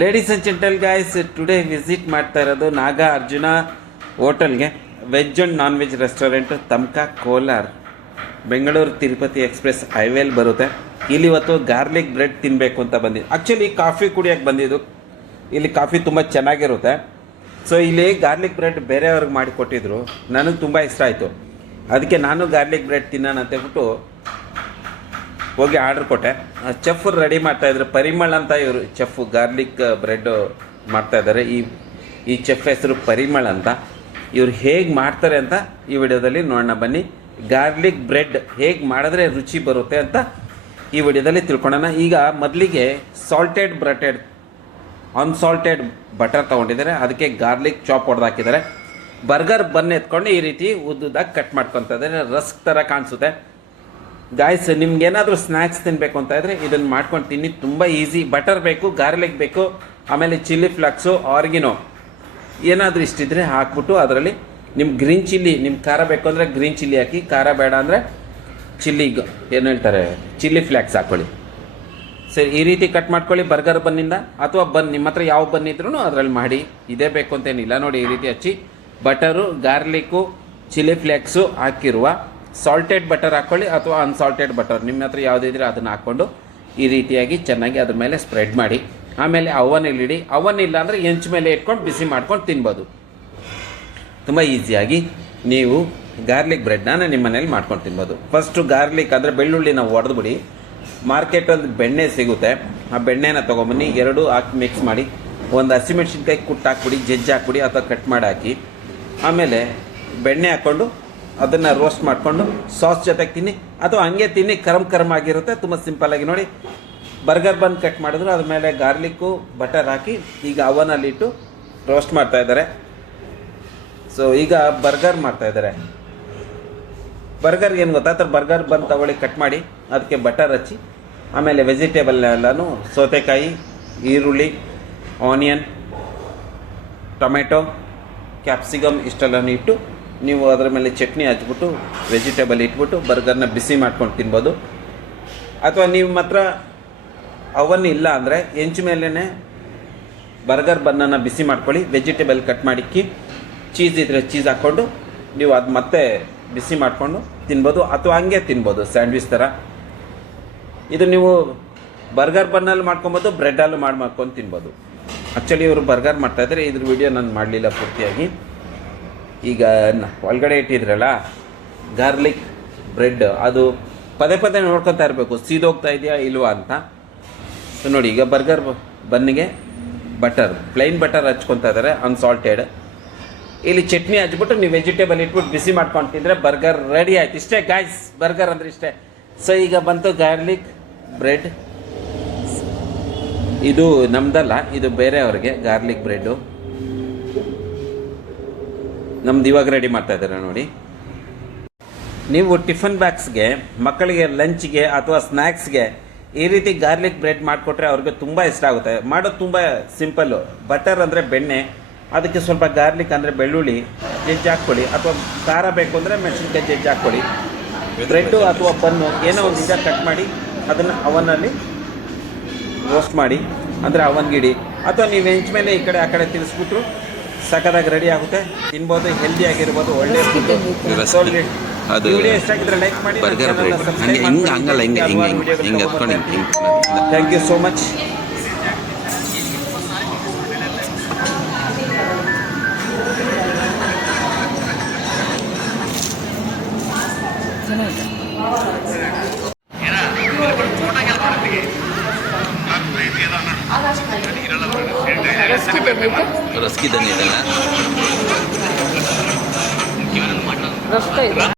Ladies and gentle guys, today visit ಮಾಡ್ತಾ ಇರೋದು ನಾಗಾ ಅರ್ಜುನ ಹೋಟೆಲ್ಗೆ. Veg and non veg restaurant, Tamaka, Kolar, Bengaluru Tirupati express ಹೈವೇಲಿ ಬರುತ್ತೆ. ಇಲ್ಲಿ ಇವತ್ತು ಗಾರ್ಲಿಕ್ ಬ್ರೆಡ್ ತಿನ್ನಬೇಕು ಅಂತ ಬಂದಿದ್ದು. ಆ್ಯಕ್ಚುಲಿ ಕಾಫಿ ಕುಡಿಯೋಕ್ಕೆ ಬಂದಿದ್ದು. ಇಲ್ಲಿ ಕಾಫಿ ತುಂಬ ಚೆನ್ನಾಗಿರುತ್ತೆ. ಸೊ ಇಲ್ಲಿ ಗಾರ್ಲಿಕ್ ಬ್ರೆಡ್ ಬೇರೆಯವ್ರಿಗೆ ಮಾಡಿ ಕೊಟ್ಟಿದ್ರು, ನನಗೆ ತುಂಬ ಇಷ್ಟ ಆಯಿತು. ಅದಕ್ಕೆ ನಾನು ಗಾರ್ಲಿಕ್ ಬ್ರೆಡ್ ತಿನ್ನೋಣ ಅಂತ ಹೇಳ್ಬಿಟ್ಟು ಹೋಗಿ ಆರ್ಡ್ರ್ ಕೊಟ್ಟೆ. ಚೆಫ್ ರೆಡಿ ಮಾಡ್ತಾಯಿದ್ರು, ಪರಿಮಳ್ ಅಂತ ಇವರು ಚೆಫ್ ಗಾರ್ಲಿಕ್ ಬ್ರೆಡ್ ಮಾಡ್ತಾಯಿದ್ದಾರೆ. ಈ ಚೆಫ್ ಹೆಸರು ಪರಿಮಳ್ ಅಂತ. ಇವ್ರು ಹೇಗೆ ಮಾಡ್ತಾರೆ ಅಂತ ಈ ವಿಡಿಯೋದಲ್ಲಿ ನೋಡೋಣ ಬನ್ನಿ. ಗಾರ್ಲಿಕ್ ಬ್ರೆಡ್ ಹೇಗೆ ಮಾಡಿದ್ರೆ ರುಚಿ ಬರುತ್ತೆ ಅಂತ ಈ ವಿಡಿಯೋದಲ್ಲಿ ತಿಳ್ಕೊಳ್ಳೋಣ. ಈಗ ಮೊದಲಿಗೆ ಸಾಲ್ಟೆಡ್ ಬ್ರೆಟೆಡ್ ಅನ್ಸಾಲ್ಟೆಡ್ ಬಟರ್ ತೊಗೊಂಡಿದ್ದಾರೆ, ಅದಕ್ಕೆ ಗಾರ್ಲಿಕ್ ಚಾಪ್ ಹೊಡೆದು ಹಾಕಿದ್ದಾರೆ. ಬರ್ಗರ್ ಬನ್ ಎತ್ಕೊಂಡು ಈ ರೀತಿ ಉದ್ದುದಾಗಿ ಕಟ್ ಮಾಡ್ಕೊತಾ ಇದ್ದಾರೆ, ರಸ್ಕ್ ಥರ ಕಾಣಿಸುತ್ತೆ. ಗಾಯ್ಸ್, ನಿಮ್ಗೇನಾದರೂ ಸ್ನ್ಯಾಕ್ಸ್ ತಿನ್ನಬೇಕು ಅಂತ ಇದ್ದರೆ ಇದನ್ನು ಮಾಡ್ಕೊಂಡು ತಿನ್ನಿ, ತುಂಬ ಈಸಿ. ಬಟರ್ ಬೇಕು, ಗಾರ್ಲಿಕ್ ಬೇಕು, ಆಮೇಲೆ ಚಿಲ್ಲಿ ಫ್ಲಾಕ್ಸು, ಆರ್ಗಿನೋ ಏನಾದರೂ ಇಷ್ಟಿದ್ರೆ ಹಾಕ್ಬಿಟ್ಟು ಅದರಲ್ಲಿ ನಿಮ್ಮ ಗ್ರೀನ್ ಚಿಲ್ಲಿ, ನಿಮ್ಮ ಖಾರ ಬೇಕು ಅಂದರೆ ಗ್ರೀನ್ ಚಿಲ್ಲಿ ಹಾಕಿ, ಖಾರ ಬೇಡ ಅಂದರೆ ಚಿಲ್ಲಿ ಏನು ಹೇಳ್ತಾರೆ ಚಿಲ್ಲಿ ಫ್ಲ್ಯಾಕ್ಸ್ ಹಾಕ್ಕೊಳ್ಳಿ. ಸರಿ, ಈ ರೀತಿ ಕಟ್ ಮಾಡ್ಕೊಳ್ಳಿ ಬರ್ಗರ್ ಬನ್ನಿಂದ, ಅಥವಾ ಬನ್ ನಿಮ್ಮ ಹತ್ರ ಯಾವ ಬನ್ ಇದ್ರೂ ಅದರಲ್ಲಿ ಮಾಡಿ. ಇದೇ ಬೇಕು ಅಂತೇನಿಲ್ಲ. ನೋಡಿ, ಈ ರೀತಿ ಹಚ್ಚಿ ಬಟರು, ಗಾರ್ಲಿಕ್ಕು, ಚಿಲ್ಲಿ ಫ್ಲೇಕ್ಸು ಹಾಕಿರುವ ಸಾಲ್ಟೆಡ್ ಬಟರ್ ಹಾಕ್ಕೊಳ್ಳಿ, ಅಥವಾ ಅನ್ಸಾಲ್ಟೆಡ್ ಬಟರ್ ನಿಮ್ಮ ಹತ್ರ ಯಾವುದಿದ್ರೆ ಅದನ್ನು ಹಾಕ್ಕೊಂಡು ಈ ರೀತಿಯಾಗಿ ಚೆನ್ನಾಗಿ ಅದ್ರ ಮೇಲೆ ಸ್ಪ್ರೆಡ್ ಮಾಡಿ. ಆಮೇಲೆ ಅವನಲ್ಲಿ ಅವನ್ ಇಲ್ಲ ಅಂದರೆ ಹೆಂಚು ಮೇಲೆ ಇಟ್ಕೊಂಡು ಬಿಸಿ ಮಾಡ್ಕೊಂಡು ತಿನ್ಬೋದು. ತುಂಬ ಈಸಿಯಾಗಿ ನೀವು ಗಾರ್ಲಿಕ್ ಬ್ರೆಡ್ನ ನಿಮ್ಮ ಮನೇಲಿ ಮಾಡ್ಕೊಂಡು ತಿನ್ಬೋದು. ಫಸ್ಟು ಗಾರ್ಲಿಕ್ ಅಂದರೆ ಬೆಳ್ಳುಳ್ಳಿ ನಾವು ಹೊಡೆದ್ಬಿಡಿ. ಮಾರ್ಕೆಟಲ್ಲಿ ಬೆಣ್ಣೆ ಸಿಗುತ್ತೆ, ಆ ಬೆಣ್ಣೆನ ತೊಗೊಂಬನ್ನಿ, ಎರಡು ಹಾಕಿ ಮಿಕ್ಸ್ ಮಾಡಿ, ಒಂದು ಹಸಿಮೆಣ್ಸಿನ್ಕಾಯಿ ಕುಟ್ಟು ಹಾಕ್ಬಿಡಿ, ಜಜ್ಜಿ ಹಾಕ್ಬಿಡಿ ಅಥವಾ ಕಟ್ ಮಾಡಿ ಹಾಕಿ. ಆಮೇಲೆ ಬೆಣ್ಣೆ ಹಾಕ್ಕೊಂಡು ಅದನ್ನು ರೋಸ್ಟ್ ಮಾಡಿಕೊಂಡು ಸಾಸ್ ಜೊತೆಗೆ ತಿನ್ನಿ, ಅಥವಾ ಹಂಗೆ ತಿನ್ನಿ, ಕರಮ್ ಆಗಿರುತ್ತೆ. ತುಂಬ ಸಿಂಪಲ್ಲಾಗಿ ನೋಡಿ, ಬರ್ಗರ್ ಬನ್ ಕಟ್ ಮಾಡಿದ್ರು ಅದ್ರ ಮೇಲೆ ಗಾರ್ಲಿಕ್ಕು ಬಟರ್ ಹಾಕಿ ಈಗ ಅವನಲ್ಲಿಟ್ಟು ರೋಸ್ಟ್ ಮಾಡ್ತಾ ಇದ್ದಾರೆ. ಸೊ ಈಗ ಬರ್ಗರ್ ಮಾಡ್ತಾ ಇದ್ದಾರೆ. ಬರ್ಗರ್ಗೆ ಏನು ಗೊತ್ತಾ, ಬರ್ಗರ್ ಬನ್ ತಗೊಳ್ಳಿ, ಕಟ್ ಮಾಡಿ ಅದಕ್ಕೆ ಬಟರ್ ಹಚ್ಚಿ, ಆಮೇಲೆ ವೆಜಿಟೇಬಲ್ ಎಲ್ಲನೂ ಸೌತೆಕಾಯಿ, ಈರುಳ್ಳಿ, ಆನಿಯನ್, ಟೊಮೆಟೊ, ಕ್ಯಾಪ್ಸಿಕಮ್ ಇಷ್ಟೆಲ್ಲನೂ ಇಟ್ಟು ನೀವು ಅದರ ಮೇಲೆ ಚಟ್ನಿ ಹಚ್ಬಿಟ್ಟು ವೆಜಿಟೇಬಲ್ ಇಟ್ಬಿಟ್ಟು ಬರ್ಗರ್ನ ಬಿಸಿ ಮಾಡ್ಕೊಂಡು ತಿನ್ಬೋದು. ಅಥವಾ ನಿಮ್ಮ ಹತ್ರ ಅವನ್ ಇಲ್ಲ ಅಂದರೆ ಹೆಂಚು ಮೇಲೇ ಬರ್ಗರ್ ಬನ್ನನ್ನು ಬಿಸಿ ಮಾಡ್ಕೊಳ್ಳಿ, ವೆಜಿಟೇಬಲ್ ಕಟ್ ಮಾಡಿಕ್ಕಿ, ಚೀಸ್ ಇದ್ದರೆ ಚೀಸ್ ಹಾಕ್ಕೊಂಡು ನೀವು ಅದು ಮತ್ತೆ ಬಿಸಿ ಮಾಡಿಕೊಂಡು ತಿನ್ಬೋದು, ಅಥವಾ ಹಂಗೆ ತಿನ್ಬೋದು ಸ್ಯಾಂಡ್ವಿಚ್ ಥರ. ಇದು ನೀವು ಬರ್ಗರ್ ಬನ್ನಲ್ಲಿ ಮಾಡ್ಕೊಬೋದು, ಬ್ರೆಡ್ಡಲ್ಲೂ ಮಾಡ್ಕೊಂಡು ತಿನ್ಬೋದು. ಆ್ಯಕ್ಚುಲಿ ಇವರು ಬರ್ಗರ್ ಮಾಡ್ತಾಯಿದ್ದಾರೆ, ಇದ್ರ ವಿಡಿಯೋ ನಾನು ಮಾಡಲಿಲ್ಲ ಪೂರ್ತಿಯಾಗಿ. ಈಗ ಒಳಗಡೆ ಇಟ್ಟಿದ್ರಲ್ಲ ಗಾರ್ಲಿಕ್ ಬ್ರೆಡ್, ಅದು ಪದೇ ಪದೇ ನೋಡ್ಕೊತಾ ಇರಬೇಕು ಸೀದೋಗ್ತಾ ಇದೆಯಾ ಇಲ್ವಾ ಅಂತ. ಸೊ ನೋಡಿ, ಈಗ ಬರ್ಗರ್ ಬನ್ನಿಗೆ ಬಟರ್, ಪ್ಲೈನ್ ಬಟರ್ ಹಚ್ಕೊತಾ ಇದ್ದಾರೆ ಅನ್ಸಾಲ್ಟೆಡ್. ಇಲ್ಲಿ ಚಟ್ನಿ ಹಚ್ಬಿಟ್ಟು ನೀವು ವೆಜಿಟೇಬಲ್ ಇಟ್ಬಿಟ್ಟು ಬಿಸಿ ಮಾಡ್ಕೊಂಡು ತಿಂದರೆ ಬರ್ಗರ್ ರೆಡಿ ಆಯ್ತು. ಇಷ್ಟೇ ಗಾಯ್ಸ್, ಬರ್ಗರ್ ಅಂದರೆ ಇಷ್ಟೇ. ಸೊ ಈಗ ಬಂತು ಗಾರ್ಲಿಕ್ ಬ್ರೆಡ್. ಇದು ನಮ್ದಲ್ಲ, ಇದು ಬೇರೆಯವ್ರಿಗೆ ಗಾರ್ಲಿಕ್ ಬ್ರೆಡ್ಡು. ನಮ್ದು ಇವಾಗ ರೆಡಿ ಮಾಡ್ತಾ ಇದ್ದಾರೆ ನೋಡಿ. ನೀವು ಟಿಫನ್ ಬಾಕ್ಸ್ಗೆ, ಮಕ್ಕಳಿಗೆ ಲಂಚ್ಗೆ ಅಥವಾ ಸ್ನ್ಯಾಕ್ಸ್ಗೆ ಈ ರೀತಿ ಗಾರ್ಲಿಕ್ ಬ್ರೆಡ್ ಮಾಡಿಕೊಟ್ರೆ ಅವ್ರಿಗೆ ತುಂಬ ಇಷ್ಟ ಆಗುತ್ತೆ. ಮಾಡೋದು ತುಂಬ ಸಿಂಪಲ್ಲು. ಬಟರ್ ಅಂದರೆ ಬೆಣ್ಣೆ, ಅದಕ್ಕೆ ಸ್ವಲ್ಪ ಗಾರ್ಲಿಕ್ ಅಂದರೆ ಬೆಳ್ಳುಳ್ಳಿ ಜಜ್ಜಿ ಹಾಕ್ಕೊಳ್ಳಿ, ಅಥವಾ ಖಾರ ಬೇಕು ಅಂದರೆ ಮೆಣಸಿನ್ಕಾಯಿ ಜಜ್ಜಿ ಹಾಕ್ಕೊಳ್ಳಿ. ಬ್ರೆಡ್ಡು ಅಥವಾ ಬನ್ನು ಏನೋ ಒಂದು ನಿಜ ಕಟ್ ಮಾಡಿ ಅದನ್ನು ಅವನಲ್ಲಿ ರೋಸ್ಟ್ ಮಾಡಿ, ಅಂದರೆ ಅವನ್ಗಿಡಿ, ಅಥವಾ ನೀವು ಹೆಂಚ್ ಮೇಲೆ ಈ ಕಡೆ ಆ ಕಡೆ ತಿನ್ನಿಸ್ಬಿಟ್ರು ಸಖತ್ತಾಗಿ ರೆಡಿ ಆಗುತ್ತೆ, ತಿನ್ಬೋದು, ಹೆಲ್ದಿ ಆಗಿರ್ಬೋದು, ಒಳ್ಳೆ ಫುಡ್. ವಿಡಿಯೋ ಇಷ್ಟ ಆಗಿದ್ರೆ ಲೈಕ್ ಮಾಡಿ, ಥ್ಯಾಂಕ್ ಯು ಸೋ ಮಚ್. ರಸ್ಕಿದನ್ನ